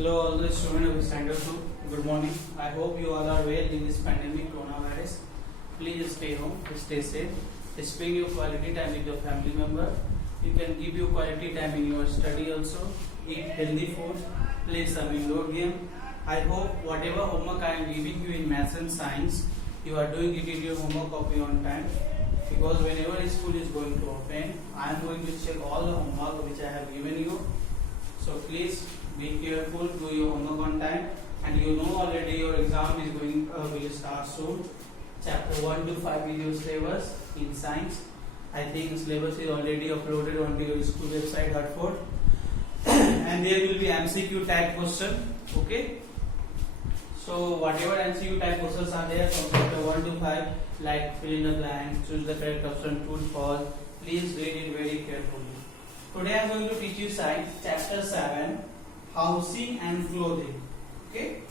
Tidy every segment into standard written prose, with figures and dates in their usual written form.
Hello, all the students of Standard 2. Good morning. I hope you all are well in this pandemic coronavirus. Please stay home, stay safe. Spend your quality time with your family member. You can give your quality time in your study also. Eat healthy food. Play some indoor game. I hope whatever homework I am giving you in maths and science, you are doing it in your homework copy on time. Because whenever school is going to open, I am going to check all the homework which I have given you. So please be careful, do your homework on time, and you know already your exam is will start soon. Chapter 1 to 5 is your syllabus in science. I think syllabus is already uploaded on your school website Hartford, and there will be MCQ type question. Okay. So whatever MCQ type questions are there from chapter 1 to 5, like fill in the blank, choose the correct option, true, false. Please read it very carefully. Today I am going to teach you science chapter 7, housing and clothing. Okay.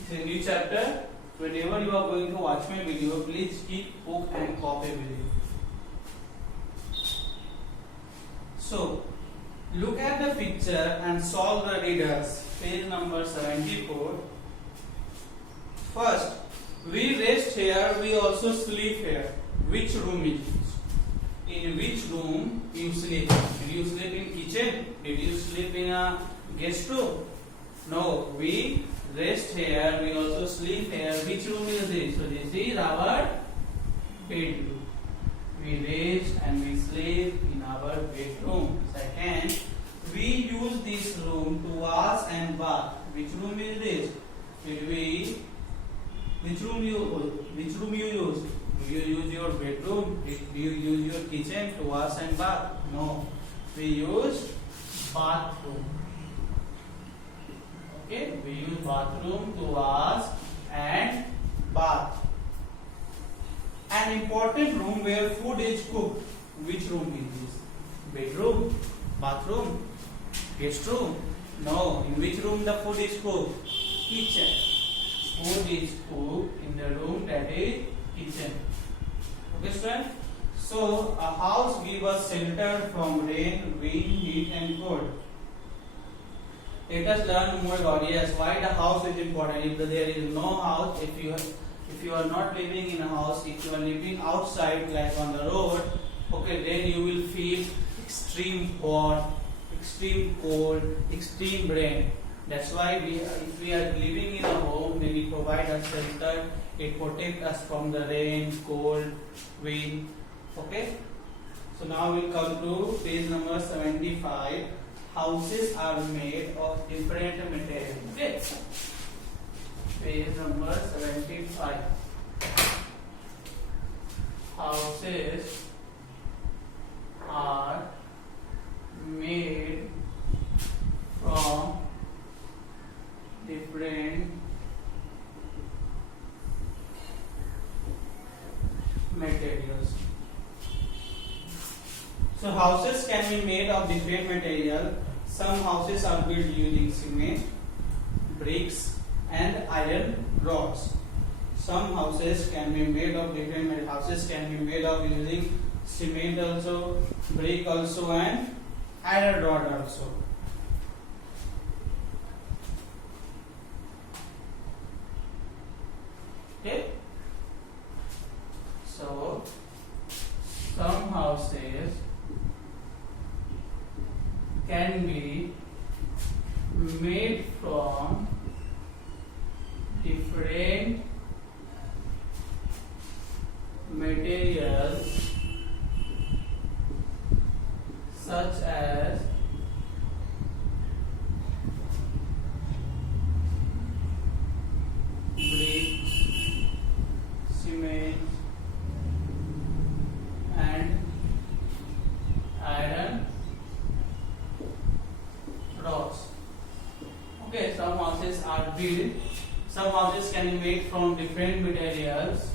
It's a new chapter. Whenever you are going to watch my video, please keep book and copy with you. So look at the picture and solve the riddles. Page number 74. First, we rest here, we also sleep here. Which room is it? In which room you sleep? Did you sleep in kitchen? Did you sleep in a guest room? No, we rest here, we also sleep here. Which room is this? So this is our bedroom. We rest and we sleep in our bedroom. Second, we use this room to wash and bath. Which room is this? Which room you use? Do you use your bedroom? Do you use your kitchen to wash and bath? No. We use bathroom. Okay, we use bathroom to wash and bath. An important room where food is cooked. Which room is this? Bedroom, bathroom, guest room? No. In which room the food is cooked? Kitchen. Food is cooked in the room that is kitchen. Okay, student? So a house gives us shelter from rain, wind, heat and cold. Let us learn more about why the house is important. If there is no house, if you are not living in a house, if you are living outside like on the road, okay, then you will feel extreme hot, extreme cold, extreme rain. That's why if we are living in a home, then we provide us shelter. It protects us from the rain, cold, wind. Okay. So now we come to page number 75. Houses are made of different materials. Okay. Page number 75. Houses are made from different materials. So houses can be made of different material. Some houses are built using cement, bricks and iron rods. Some houses can be made of different materials. Houses can be made of using cement also, brick also and iron rod also. Okay. So some houses can be made from different materials such as bricks, cement and iron rods. Okay, some houses are built. Some houses can be made from different materials.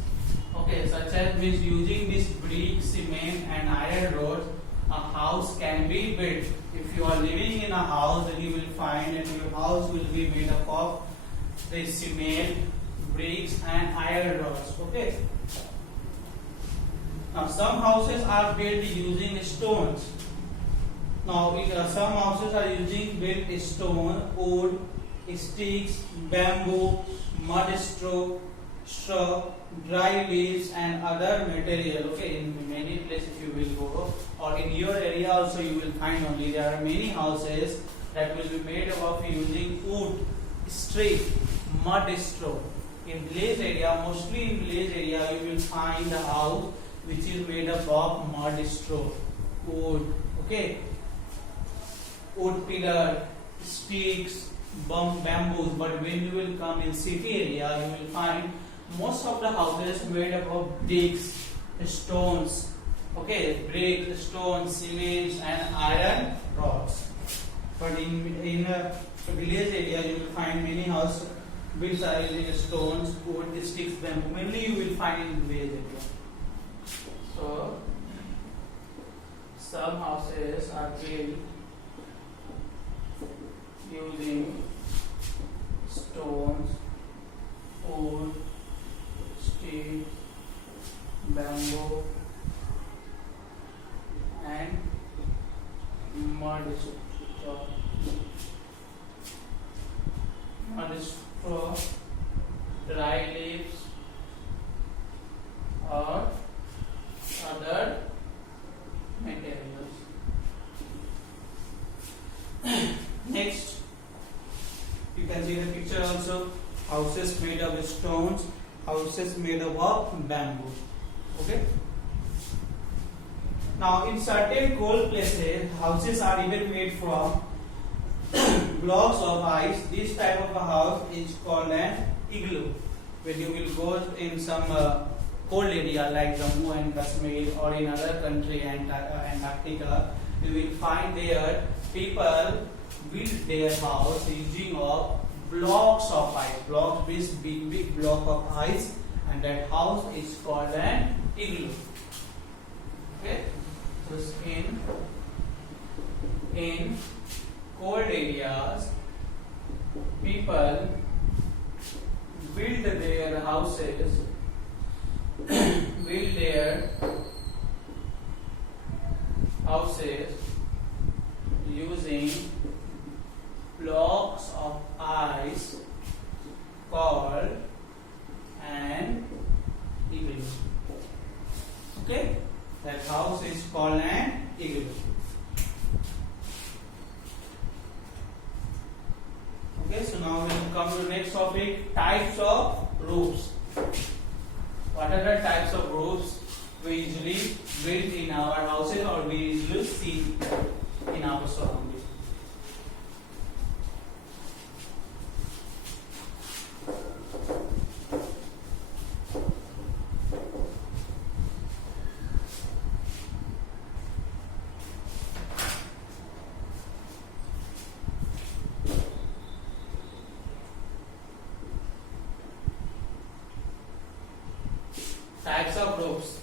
Okay, such as means using this brick, cement and iron rods, a house can be built. If you are living in a house, then you will find that your house will be made up of this cement, bricks and iron rods. Okay. Now some houses are built using stones. Now, some houses are using built stone, wood, sticks, bamboo, mud straw, dry leaves, and other material. Okay, in many places you will go, or in your area also you will find only there are many houses that will be made of using wood, stick, mud straw. In village area, mostly in village area, you will find a house which is made up of mud straw, wood. Okay. Wood pillar, sticks, bamboos, but when you will come in city area, you will find most of the houses made up of bricks, stones, okay, brick, stones, cements, and iron rods. But in a village area, you will find many houses built are using stones, wood, sticks, bamboo. Mainly you will find in village area. So some houses are built using stones, wood, stick, bamboo, and mud straw. Mud straw, dry leaves, or other materials. Next, you can see the picture also. Houses made of stones, houses made up of bamboo. Okay. Now, in certain cold places, houses are even made from blocks of ice. This type of a house is called an igloo. When you will go in some cold area like Jammu and Kashmir, or in other country, Antarctica, you will find there people build their house using of blocks of ice. Blocks means big block of ice, and that house is called an igloo. Okay, so in cold areas, people build their houses, using blocks of ice called an igloo. Okay, that house is called an igloo. Okay, so now we will come to the next topic, types of roofs. What are the types of roofs we usually build in our houses, or we usually see in our surroundings? Types of roofs.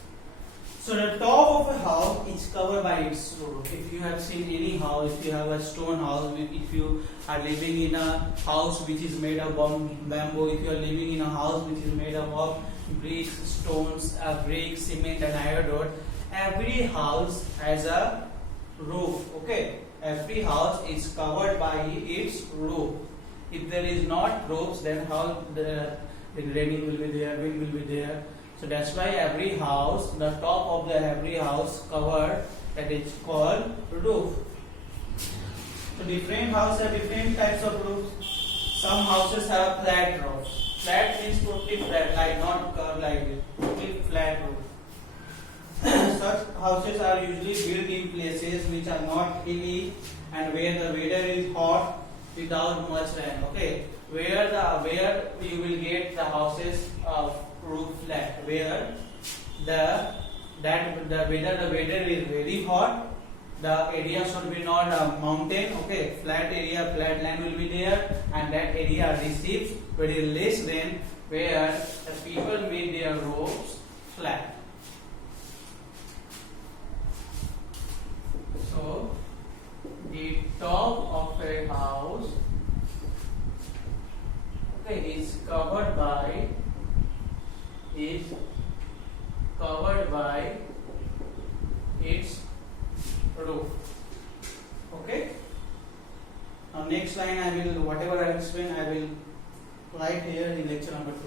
So the top of a house is covered by its roof. If you have seen any house, if you have a stone house, if you are living in a house which is made of bamboo, if you are living in a house which is made up of bricks, stones, bricks, cement, and iron rod, every house has a roof. Okay, every house is covered by its roof. If there is not roofs, then how the raining will be there, wind will be there. So that's why every house, the top of the every house covered, that is called roof. So different houses have different types of roofs. Some houses have flat roofs. Flat means totally flat, like not curved like this, totally flat roof. Such houses are usually built in places which are not hilly and where the weather is hot without much rain. Okay, where you will get the houses of roof flat, where the weather is very hot, the area should be not a mountain. Okay, flat area, flat land will be there, and that area receives very less rain, where the people made their roofs flat. So the top of a house, okay, is covered by its roof. Now next line I will, whatever I will explain, I will write here in lecture number 2.